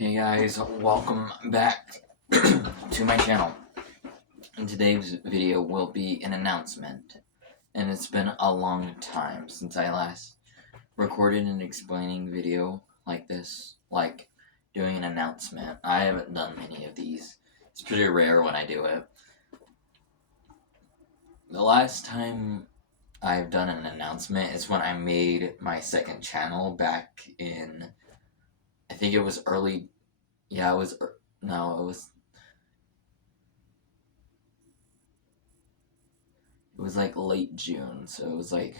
Hey guys, welcome back to my channel. In today's video will be an announcement, and it's been a long time since I last recorded an explaining video like this, like doing an announcement. I haven't done many of these. It's pretty rare when I do it. The last time I've done an announcement is when I made my second channel back in, I think it was early, yeah, it was, no, it was like late June, so it was like,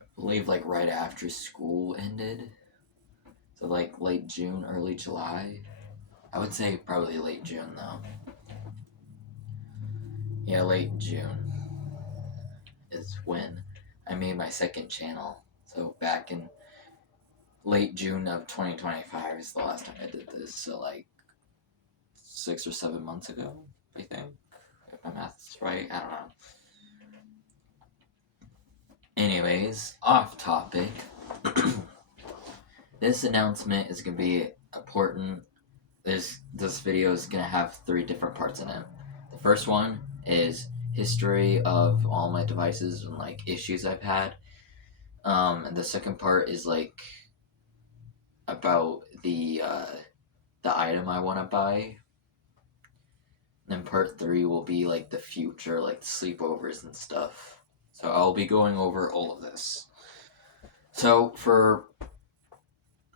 I believe like right after school ended. So like late June, early July. I would say probably late June though. Yeah, late June is when I made my second channel. So back in late June of 2025 is the last time I did this. So like 6 or 7 months ago, I think. If my math's right, I don't know. Anyways, off topic. This announcement is going to be important. This video is going to have 3 different parts in it. The first one is history of all my devices and like issues I've had. And the second part is like about the item I want to buy. And then part 3 will be like the future, like sleepovers and stuff. So I'll be going over all of this. So for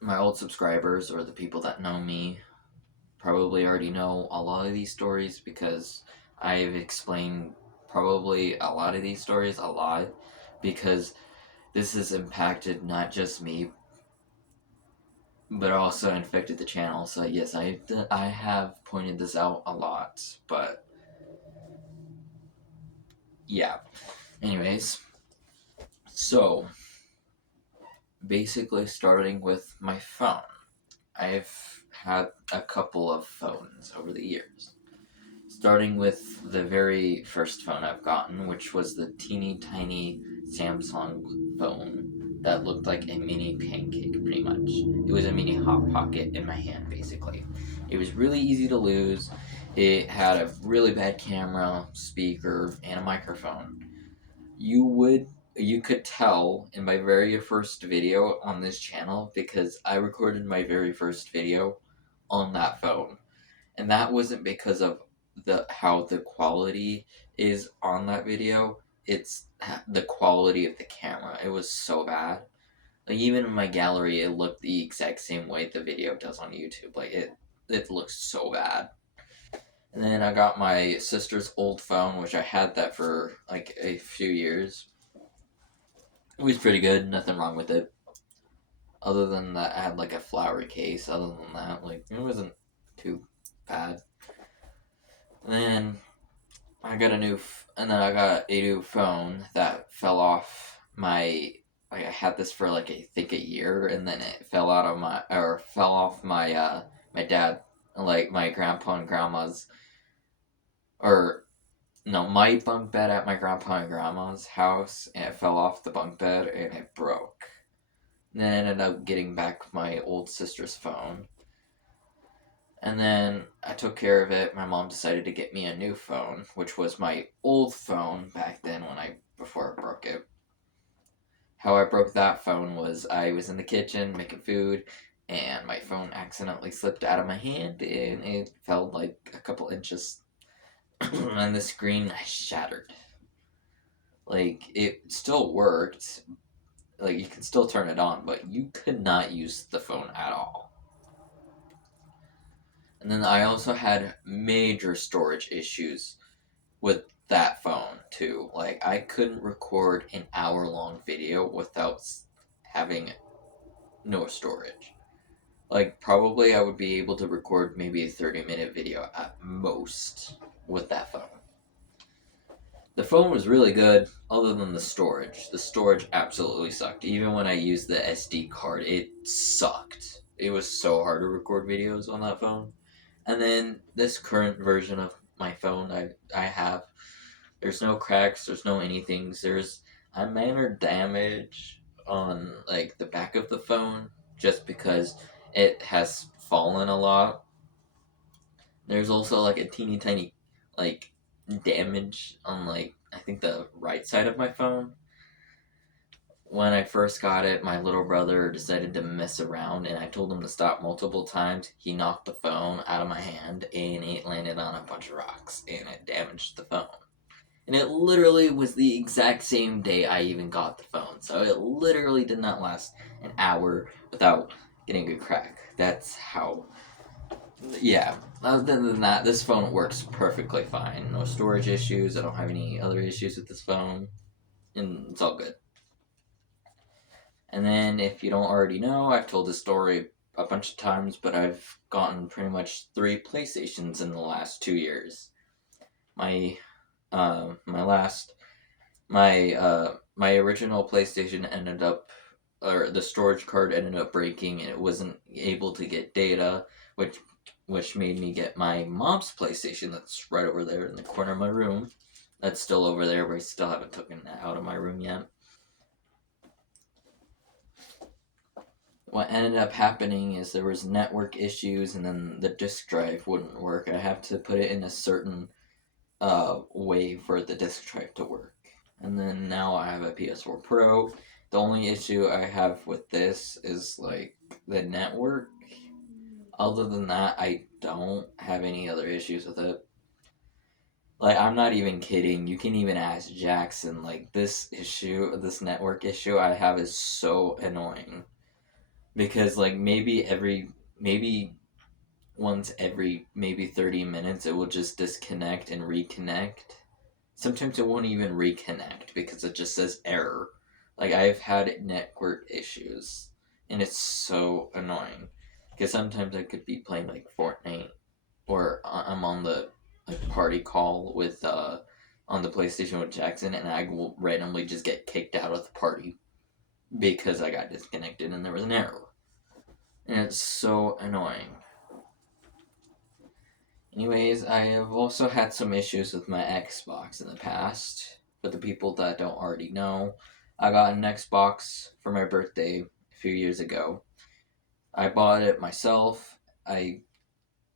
my old subscribers or the people that know me, probably already know a lot of these stories because I've explained probably a lot of these stories a lot, because this has impacted not just me but also infected the channel. So yes, I have pointed this out a lot, but yeah. Anyways, so basically starting with my phone. I've had a couple of phones over the years. Starting with the very first phone I've gotten, which was the teeny tiny Samsung phone that looked like a mini pancake, pretty much. It was a mini Hot Pocket in my hand, basically. It was really easy to lose. It had a really bad camera, speaker, and a microphone. You could tell in my very first video on this channel, because I recorded my very first video on that phone. And that wasn't because of how the quality is on that video. It's the quality of the camera. It was so bad. Like even in my gallery, it looked the exact same way the video does on YouTube. Like it looks so bad. And then I got my sister's old phone, which I had that for like a few years. It was pretty good. Nothing wrong with it. Other than that, I had like a flowery case. Other than that, like it wasn't too bad. And then I got a new phone that fell off my. Like I had this for like I think a year, and then it fell off my dad, like my grandpa and grandma's, or no, my bunk bed at my grandpa and grandma's house, and it fell off the bunk bed and it broke. And then I ended up getting back my old sister's phone. And then I took care of it. My mom decided to get me a new phone, which was my old phone back then before I broke it. How I broke that phone was I was in the kitchen making food, and my phone accidentally slipped out of my hand and it fell like a couple inches and the screen shattered. Like it still worked. Like you can still turn it on, but you could not use the phone at all. And then I also had major storage issues with that phone too. Like I couldn't record an hour-long video without having no storage. Like probably I would be able to record maybe a 30-minute video at most with that phone. The phone was really good, other than the storage. The storage absolutely sucked. Even when I used the SD card, it sucked. It was so hard to record videos on that phone. And then this current version of my phone I have, there's no cracks, there's no anything. There's a minor damage on like the back of the phone, just because it has fallen a lot. There's also like a teeny tiny like damage on like I think the right side of my phone. When I first got it, my little brother decided to mess around and I told him to stop multiple times. He knocked the phone out of my hand and it landed on a bunch of rocks and it damaged the phone. And it literally was the exact same day I even got the phone. So it literally did not last an hour without getting a crack. That's how. Yeah. Other than that, this phone works perfectly fine. No storage issues. I don't have any other issues with this phone. And it's all good. And then, if you don't already know, I've told this story a bunch of times, but I've gotten pretty much 3 PlayStations in the last 2 years. My my last my original PlayStation ended up, or the storage card ended up breaking and it wasn't able to get data, which made me get my mom's PlayStation that's right over there in the corner of my room. That's still over there, but I still haven't taken that out of my room yet. What ended up happening is there was network issues and then the disk drive wouldn't work. I have to put it in a certain way for the disk drive to work. And then now I have a PS4 Pro. The only issue I have with this is like the network. Other than that, I don't have any other issues with it. Like, I'm not even kidding. You can even ask Jackson. Like, this network issue I have is so annoying. Because, like, maybe once every maybe 30 minutes it will just disconnect and reconnect. Sometimes it won't even reconnect because it just says error. Like, I've had network issues, and it's so annoying. Because sometimes I could be playing, like, Fortnite, or I'm on the like party call with on the PlayStation with Jackson, and I will randomly just get kicked out of the party because I got disconnected and there was an error, and it's so annoying. Anyways, I have also had some issues with my Xbox in the past. For the people that don't already know, I got an Xbox for my birthday a few years ago. I bought it myself. I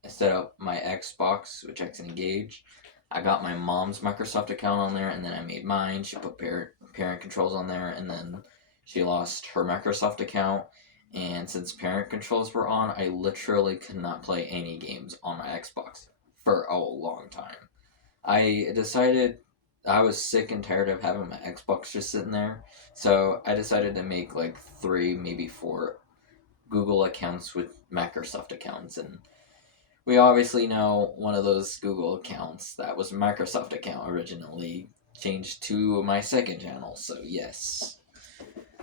set up my Xbox with Jackson Engage. I got my mom's Microsoft account on there, and then I made mine. She put parent controls on there, and then she lost her Microsoft account. And since parent controls were on, I literally could not play any games on my Xbox for a long time. I decided I was sick and tired of having my Xbox just sitting there, so I decided to make like 3, maybe 4 Google accounts with Microsoft accounts, and we obviously know one of those Google accounts that was a Microsoft account originally changed to my second channel, so yes.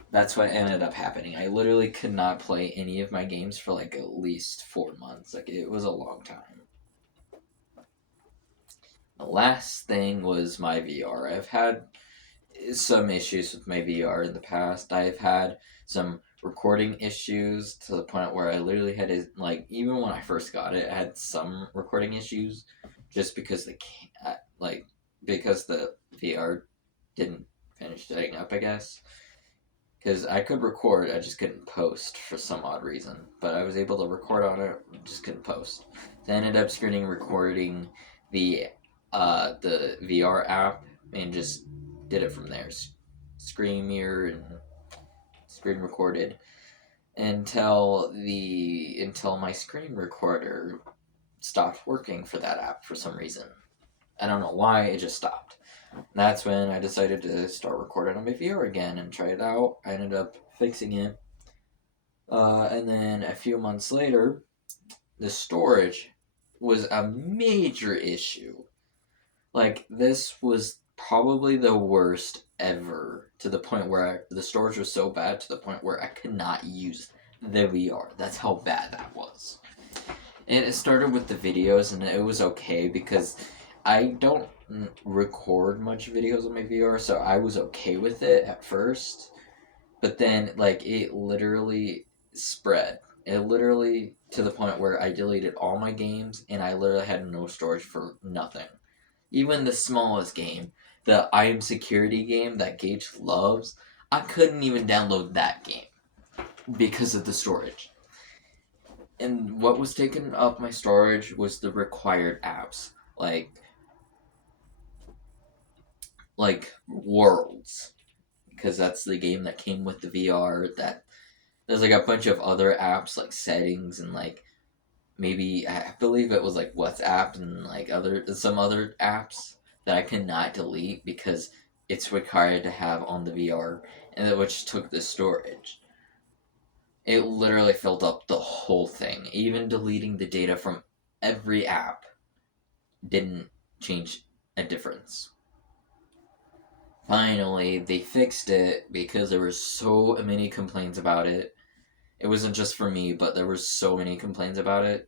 That's what ended up happening. I literally could not play any of my games for like at least 4 months. Like, it was a long time. The last thing was my VR. I've had some issues with my VR in the past. I've had some recording issues to the point where I literally had to, like, even when I first got it, I had some recording issues just because because the VR didn't finish setting up, I guess. Because I could record, I just couldn't post for some odd reason. But I was able to record on it, just couldn't post. So I ended up screening recording the VR app and just did it from there. Screen mirror and screen recorded until my screen recorder stopped working for that app for some reason. I don't know why, it just stopped. And that's when I decided to start recording on my VR again and try it out. I ended up fixing it. And then a few months later, the storage was a major issue. Like, this was probably the worst ever, to the point where the storage was so bad to the point where I could not use the VR. That's how bad that was. And it started with the videos, and it was okay because I don't record much videos on my VR, so I was okay with it at first. But then, like, it literally spread. It literally, to the point where I deleted all my games, and I literally had no storage for nothing. Even the smallest game, the I Am Security game that Gage loves, I couldn't even download that game because of the storage. what was taking up my storage was the required apps, like Worlds, because that's the game that came with the VR. That there's like a bunch of other apps like settings and like maybe I believe it was like WhatsApp and like some other apps that I cannot delete because it's required to have on the VR, and which took the storage. It literally filled up the whole thing. Even deleting the data from every app didn't change a difference. Finally, they fixed it because there were so many complaints about it. It wasn't just for me, but there were so many complaints about it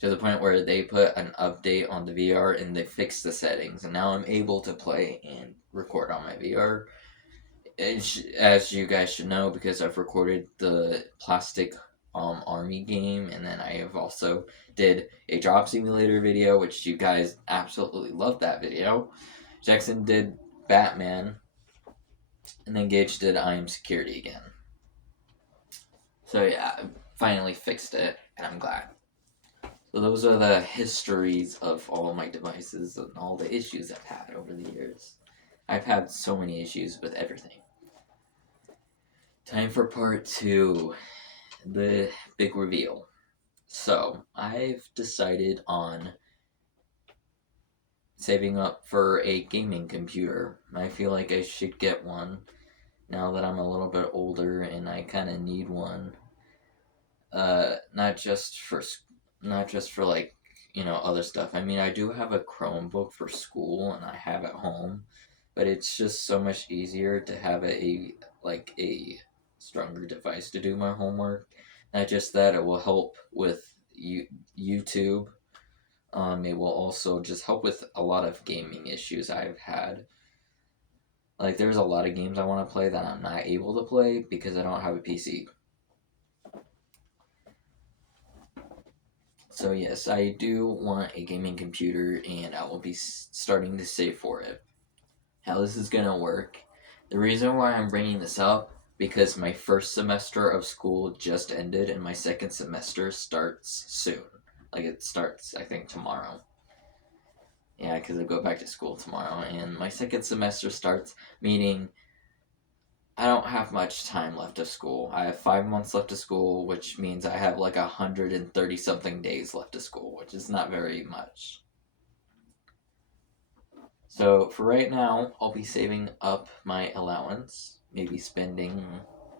to the point where they put an update on the VR and they fixed the settings, and now I'm able to play and record on my VR. As you guys should know, because I've recorded the Plastic Army game, and then I have also did a job simulator video, which you guys absolutely loved that video. Jackson did Batman, and then Gage did I Am Security again. So yeah, I finally fixed it, and I'm glad. So those are the histories of all my devices and all the issues I've had over the years. I've had so many issues with everything. Time for part 2, the big reveal. So, I've decided on saving up for a gaming computer. I feel like I should get one now that I'm a little bit older and I kind of need one. Not just for like, other stuff. I mean, I do have a Chromebook for school and I have at home, but it's just so much easier to have a stronger device to do my homework. Not just that, it will help with YouTube. It will also just help with a lot of gaming issues I've had. Like, there's a lot of games I want to play that I'm not able to play because I don't have a PC. So yes, I do want a gaming computer, and I will be starting to save for it. How this is gonna work? The reason why I'm bringing this up because my first semester of school just ended, and my second semester starts soon. Like it starts, I think, tomorrow. Yeah, because I go back to school tomorrow, and my second semester starts, meaning I don't have much time left of school. I have 5 months left of school, which means I have like 130 something days left of school, which is not very much. So for right now, I'll be saving up my allowance, maybe spending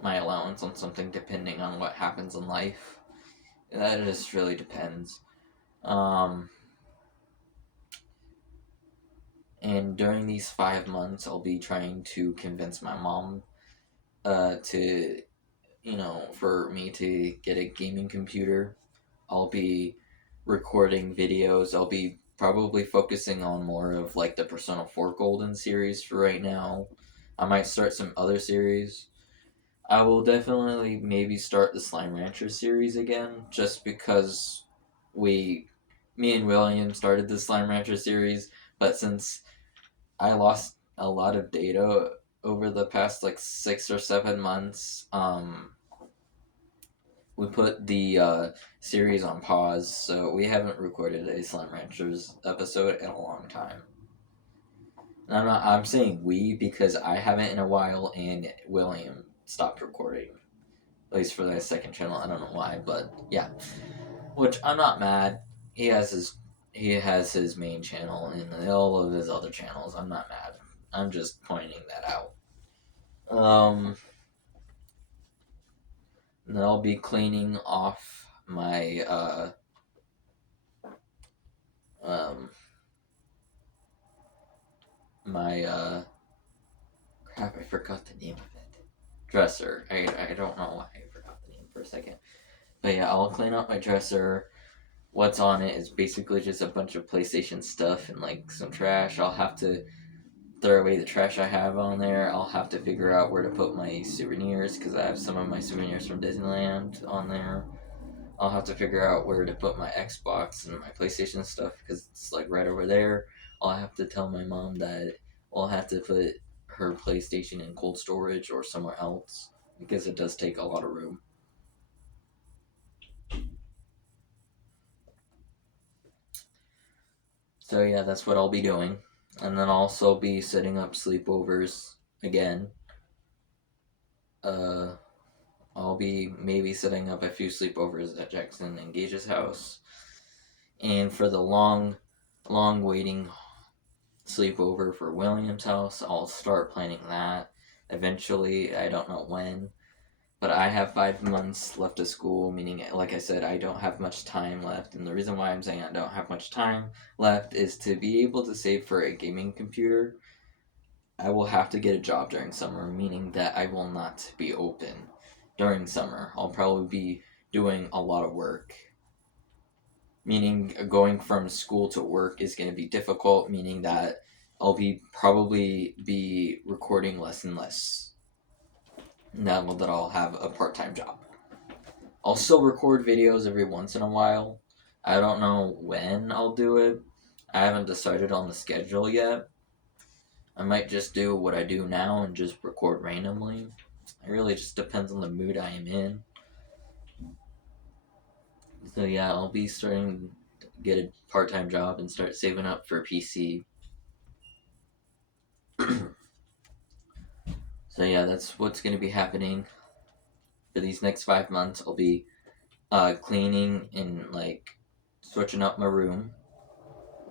my allowance on something depending on what happens in life. That just really depends. And during these 5 months, I'll be trying to convince my mom to, for me to get a gaming computer. I'll be recording videos. I'll be probably focusing on more of like the Persona 4 Golden series for right now. I might start some other series. I will definitely maybe start the Slime Rancher series again, just because me and William started the Slime Rancher series, but since I lost a lot of data over the past like 6 or 7 months, we put the series on pause, so we haven't recorded a Slime Ranchers episode in a long time. And I'm saying we because I haven't in a while, and William stopped recording. At least for the second channel, I don't know why, but yeah. Which I'm not mad. He has his main channel and all of his other channels. I'm not mad. I'm just pointing that out. Then I'll be cleaning off my crap, I forgot the name of it. Dresser. I don't know why I forgot the name for a second. But yeah, I'll clean up my dresser. What's on it is basically just a bunch of PlayStation stuff and like some trash. I'll have to throw away the trash I have on there. I'll have to figure out where to put my souvenirs because I have some of my souvenirs from Disneyland on there. I'll have to figure out where to put my Xbox and my PlayStation stuff because it's like right over there. I'll have to tell my mom that I'll have to put her PlayStation in cold storage or somewhere else because it does take a lot of room. So yeah, that's what I'll be doing. And then I'll also be setting up sleepovers again. Uh, I'll be maybe setting up a few sleepovers at Jackson and Gage's house. And for the long waiting sleepover for William's house, I'll start planning that eventually. I don't know when. But I have 5 months left of school, meaning, like I said, I don't have much time left. And the reason why I'm saying I don't have much time left is to be able to save for a gaming computer. I will have to get a job during summer, meaning that I will not be open during summer. I'll probably be doing a lot of work, meaning going from school to work is going to be difficult, meaning that I'll be probably be recording less and less now that I'll have a part-time job. I'll still record videos every once in a while. I don't know when I'll do it. I haven't decided on the schedule yet. I might just do what I do now and just record randomly. It really just depends on the mood I am in. So yeah, I'll be starting to get a part-time job and start saving up for a PC. So yeah, that's what's going to be happening for these next 5 months. I'll be cleaning and like switching up my room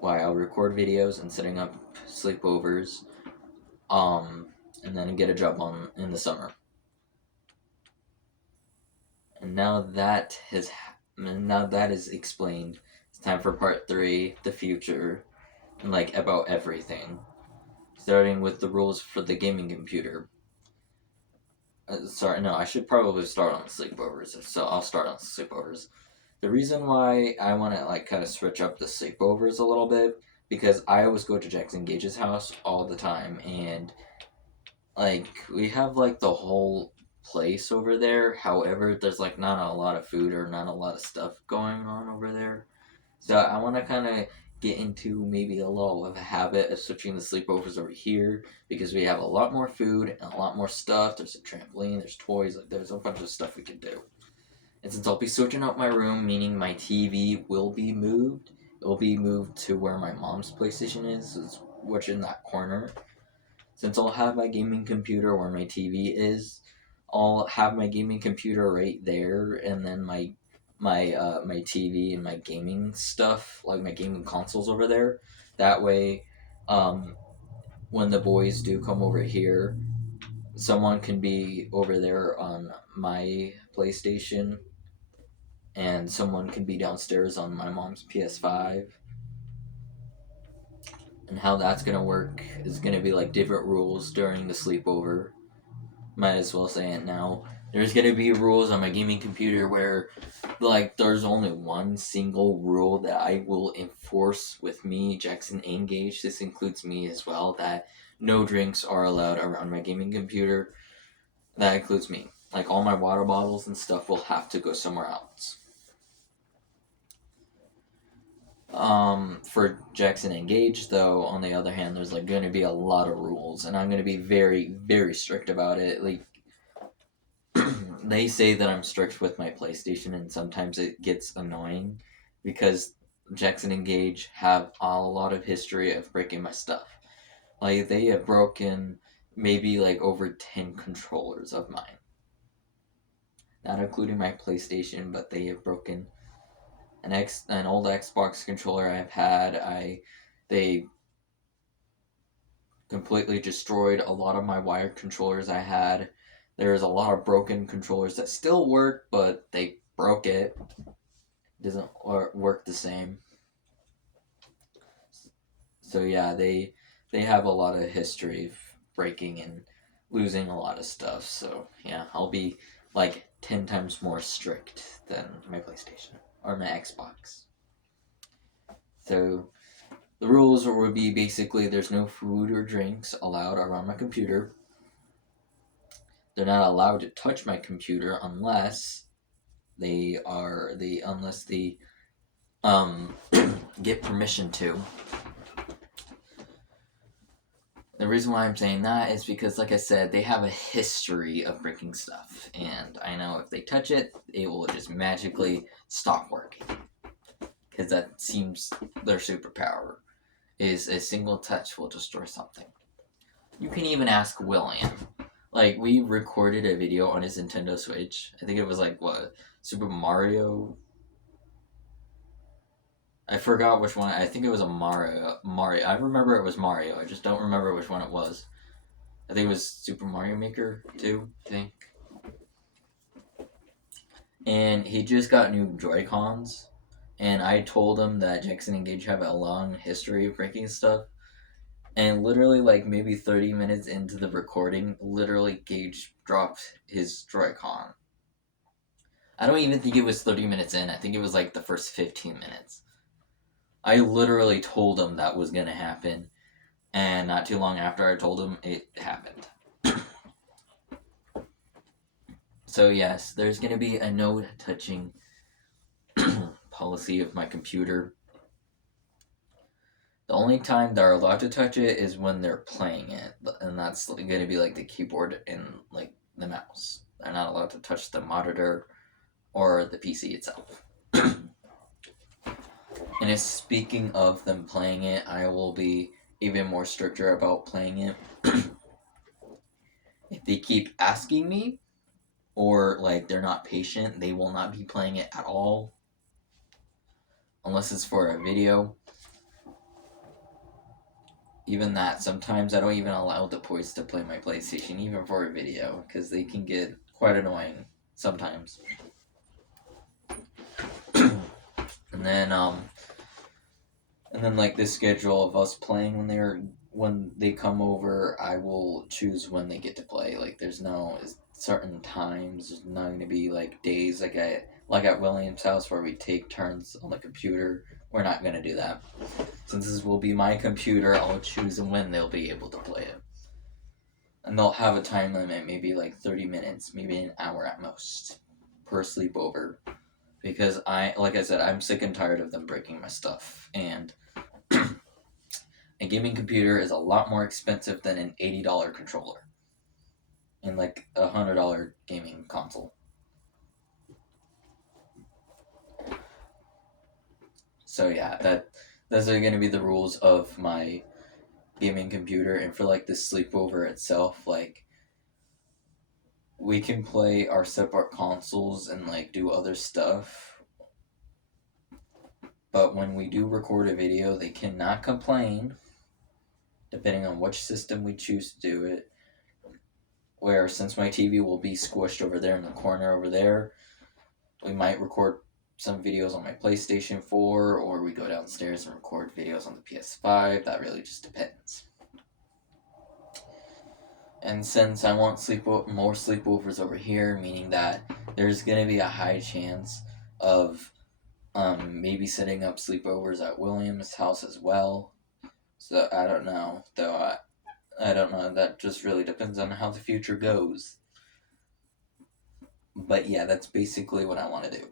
while I'll record videos and setting up sleepovers, and then get a job on in the summer. And now that is explained, it's time for part 3, the future, and like about everything, starting with the rules for the gaming computer. Sorry, no, I should probably start on the sleepovers. So I'll start on the sleepovers. The reason why I want to like kind of switch up the sleepovers a little bit because I always go to Jackson Gage's house all the time, and like we have like the whole place over there. However, there's like not a lot of food or not a lot of stuff going on over there. So I want to kind of get into maybe a little of a habit of switching the sleepovers over here because we have a lot more food and a lot more stuff. There's a trampoline, there's toys, like there's a bunch of stuff we can do. And since I'll be switching out my room, meaning my TV will be moved, it will be moved to where my mom's PlayStation is which in that corner. Since I'll have my gaming computer where my TV is, I'll have my gaming computer right there, and then my TV and my gaming stuff, like my gaming consoles over there. That way, um, when the boys do come over here, someone can be over there on my PlayStation, and someone can be downstairs on my mom's PS5. And how that's gonna work is gonna be like different rules during the sleepover. Might as well say it now. There's gonna be rules on my gaming computer where, like, there's only one single rule that I will enforce with me, Jackson and Gage. This includes me as well. That no drinks are allowed around my gaming computer. That includes me. Like all my water bottles and stuff will have to go somewhere else. For Jackson and Gage, though, on the other hand, there's like going to be a lot of rules, and I'm going to be very, very strict about it. Like, they say that I'm strict with my PlayStation, and sometimes it gets annoying because Jackson and Gage have a lot of history of breaking my stuff. Like, they have broken maybe like over 10 controllers of mine. Not including my PlayStation, but they have broken an old Xbox controller I've had. They completely destroyed a lot of my wired controllers I had. There's a lot of broken controllers that still work, but they broke it. It doesn't work the same. So yeah, they have a lot of history of breaking and losing a lot of stuff. So yeah, I'll be like 10 times more strict than my PlayStation or my Xbox. So the rules would be basically there's no food or drinks allowed around my computer. They're not allowed to touch my computer unless they get permission to. The reason why I'm saying that is because, like I said, they have a history of breaking stuff, and I know if they touch it, it will just magically stop working. Because that seems their superpower. is a single touch will destroy something. You can even ask William. Like, we recorded a video on his Nintendo Switch. I think it was like, what, Super Mario? I forgot which one. I think it was a Mario. I remember it was Mario. I just don't remember which one it was. I think it was Super Mario Maker 2, I think. And he just got new Joy-Cons. And I told him that Jackson and Gage have a long history of breaking stuff. And literally, like, maybe 30 minutes into the recording, literally, Gage dropped his Joy-Con. I don't even think it was 30 minutes in. I think it was, like, the first 15 minutes. I literally told him that was gonna happen. And not too long after I told him, it happened. So, yes, there's gonna be a no-touching policy of my computer. The only time they're allowed to touch it is when they're playing it, and that's going to be like the keyboard and like the mouse. They're not allowed to touch the monitor or the PC itself. And if speaking of them playing it, I will be even more stricter about playing it. If they keep asking me, or like they're not patient, they will not be playing it at all, unless it's for a video. Even that, sometimes I don't even allow the boys to play my PlayStation, even for a video, because they can get quite annoying sometimes. and then like the schedule of us playing when they come over, I will choose when they get to play. Like there's no certain times. There's not going to be like days like at William's house where we take turns on the computer. We're not going to do that. Since this will be my computer, I'll choose when they'll be able to play it. And they'll have a time limit, maybe like 30 minutes, maybe an hour at most, per sleepover. Because like I said, I'm sick and tired of them breaking my stuff. And a gaming computer is a lot more expensive than an $80 controller. And like a $100 gaming console. So yeah, those are going to be the rules of my gaming computer. And for like the sleepover itself, like we can play our separate consoles and like do other stuff, but when we do record a video, they cannot complain, depending on which system we choose to do it. Where since my TV will be squished over there in the corner over there, we might record some videos on my PlayStation 4, or we go downstairs and record videos on the PS5. That really just depends. And since I want more sleepovers over here, meaning that there's going to be a high chance of maybe setting up sleepovers at William's house as well. So I don't know, though. I don't know. That just really depends on how the future goes. But yeah, that's basically what I want to do.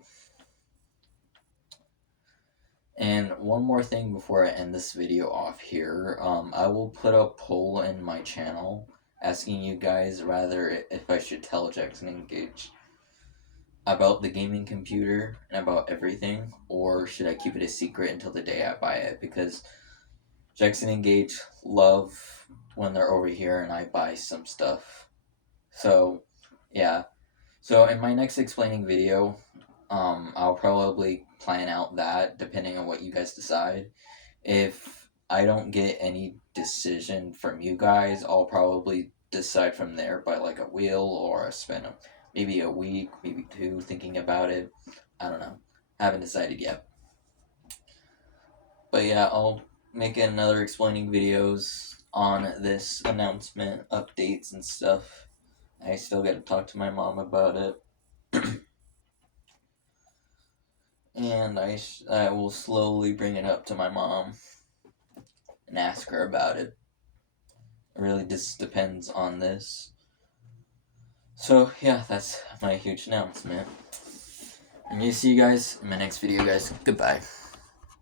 And one more thing before I end this video off here, I will put a poll in my channel asking you guys rather if I should tell Jackson and Gage about the gaming computer and about everything, or should I keep it a secret until the day I buy it, because Jackson and Gage love when they're over here and I buy some stuff. So, yeah. So in my next explaining video, I'll probably plan out that depending on what you guys decide. If I don't get any decision from you guys, I'll probably decide from there by like a wheel, or spend maybe a week, maybe 2 thinking about it. I don't know. Haven't decided yet. But yeah, I'll make another explaining videos on this announcement, updates and stuff. I still got to talk to my mom about it. And I will slowly bring it up to my mom and ask her about it. It really just depends on this. So yeah, that's my huge announcement. I'm gonna see you guys in my next video, guys. Goodbye.